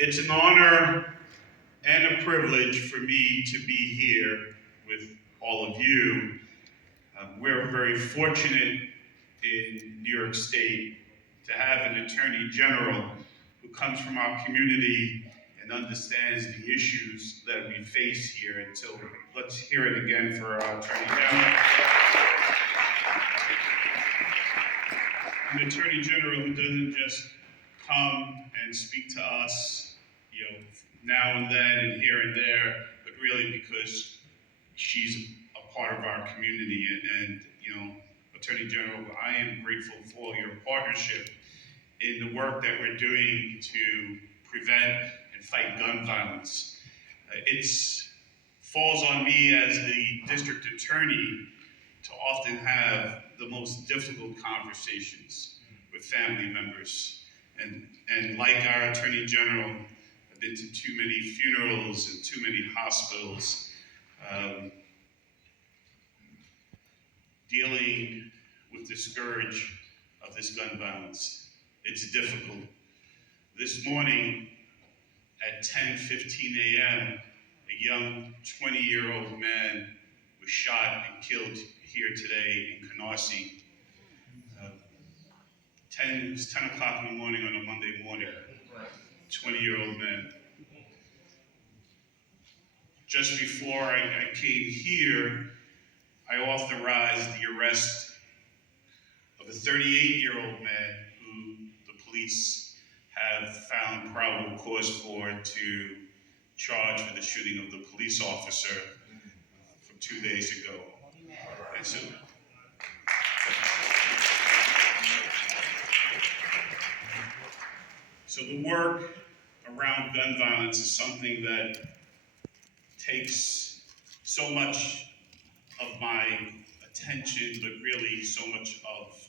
It's an honor and a privilege for me to be here with all of you. We're very fortunate in New York State to have an Attorney General who comes from our community and understands the issues that we face here. And so let's hear it again for our Attorney General. An Attorney General who doesn't just come and speak to us, now and then and here and there, but really because she's a part of our community. And Attorney General, I am grateful for your partnership in the work that we're doing to prevent and fight gun violence. It falls on me as the district attorney to often have the most difficult conversations with family members. And like our Attorney General, I've been to too many funerals and too many hospitals. Dealing with the scourge of this gun violence. It's difficult. This morning at 10:15 a.m., a young 20-year-old man was shot and killed here today in Canarsie. It was 10 o'clock in the morning on a Monday morning. 20-year-old man. Just before I came here, I authorized the arrest of a 38-year-old man who the police have found probable cause for to charge for the shooting of the police officer from 2 days ago. And so the work around gun violence is something that takes so much of my attention, but really so much of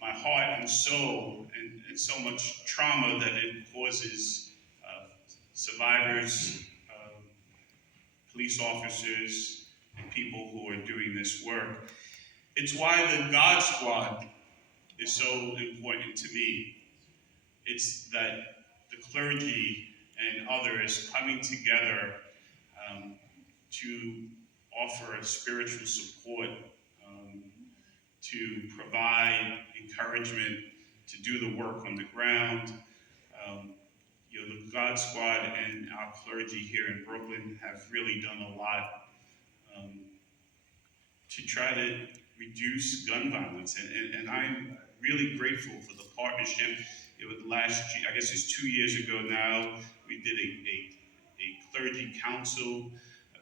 my heart and soul, and so much trauma that it causes survivors, police officers, and people who are doing this work. It's why the God Squad is so important to me. It's that the clergy and others coming together to offer spiritual support, to provide encouragement, to do the work on the ground. The God Squad and our clergy here in Brooklyn have really done a lot to try to reduce gun violence, and I'm really grateful for the partnership. Last year, I guess it's 2 years ago now, we did a clergy council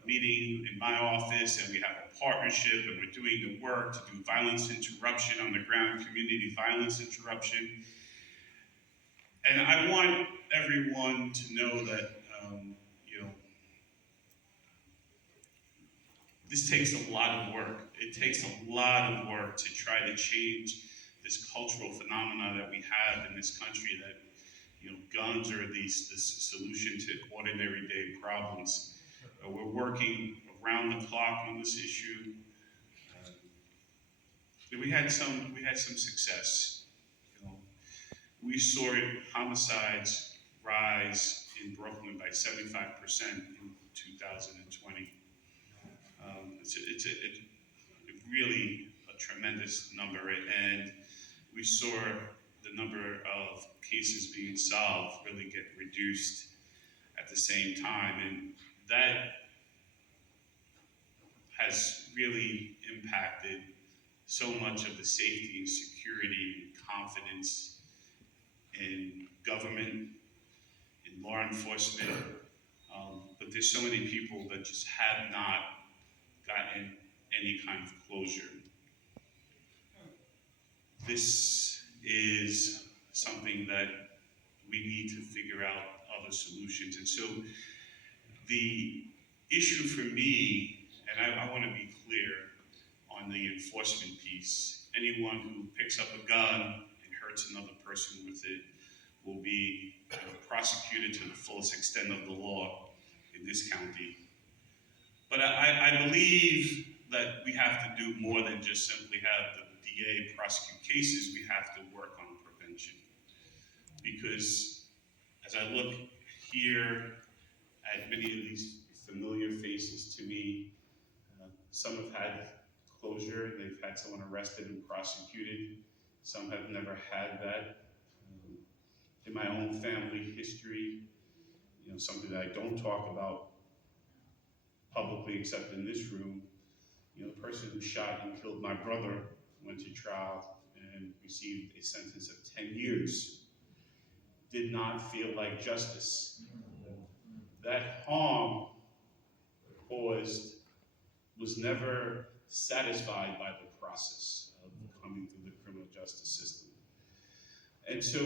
meeting in my office, and we have a partnership, and we're doing the work to do violence interruption on the ground, community violence interruption. And I want everyone to know that this takes a lot of work. It takes a lot of work to try to change this cultural phenomena that we have in this country, that guns are the solution to ordinary day problems. We're working around the clock on this issue. We had some success. We saw homicides rise in Brooklyn by 75% in 2020. It's really a tremendous number, and we saw the number of cases being solved really get reduced at the same time, and that has really impacted so much of the safety and security and confidence in government, in law enforcement, but there's so many people that just have not gotten any kind of closure. This is something that we need to figure out other solutions. And so the issue for me, and I want to be clear on the enforcement piece, anyone who picks up a gun and hurts another person with it will be prosecuted to the fullest extent of the law in this county. But I believe that we have to do more than just simply have the DA prosecute cases. We have to work on prevention. Because as I look here at many of these familiar faces to me. Some have had closure, they've had someone arrested and prosecuted. Some have never had that. In my own family history, something that I don't talk about publicly except in this room, the person who shot and killed my brother went to trial and received a sentence of 10 years. Did not feel like justice. That harm caused was never satisfied by the process of coming through the criminal justice system. And so,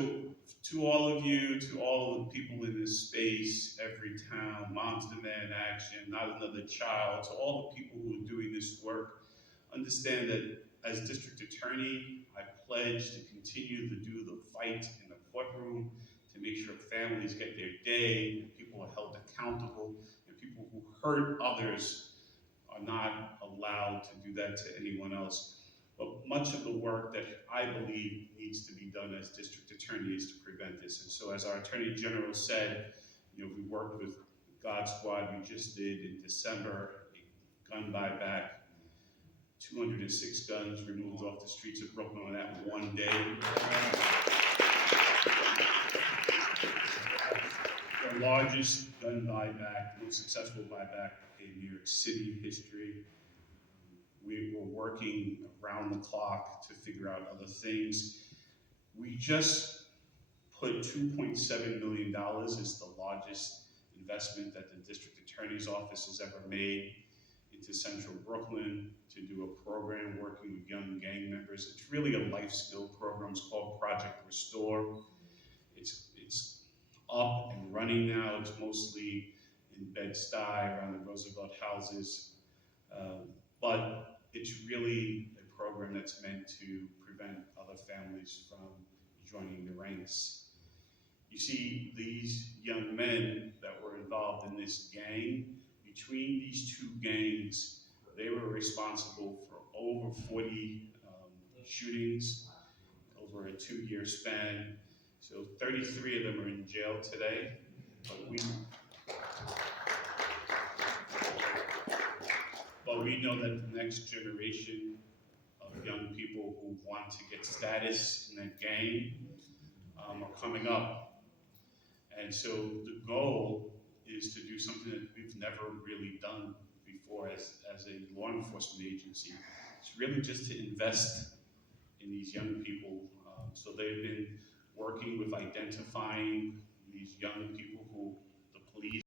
to all of you, to all of the people in this space, every town, Moms Demand Action, Not Another Child, to all the people who are doing this work, understand that as district attorney, I pledge to continue to do the fight in the courtroom to make sure families get their day, and people are held accountable, and people who hurt others are not allowed to do that to anyone else. But much of the work that I believe needs to be done as district attorney is to prevent this. And so as our Attorney General said, we worked with God Squad, we just did in December, a gun buyback, 206 guns removed off the streets of Brooklyn on that one day. The largest gun buyback, most successful buyback in New York City history. We were working around the clock to figure out other things. We just put $2.7 million as the largest investment that the district attorney's office has ever made into central Brooklyn to do a program working with young gang members. It's really a life skill program. It's called Project Restore. It's up and running now. It's mostly in Bed-Stuy, around the Roosevelt houses. But it's really a program that's meant to prevent other families from joining the ranks. You see, these young men that were involved in this gang, between these two gangs, they were responsible for over 40 shootings over a 2-year span. So 33 of them are in jail today, but we know that the next generation of young people who want to get status in that gang are coming up. And so the goal is to do something that we've never really done before as a law enforcement agency. It's really just to invest in these young people. So they've been working with identifying these young people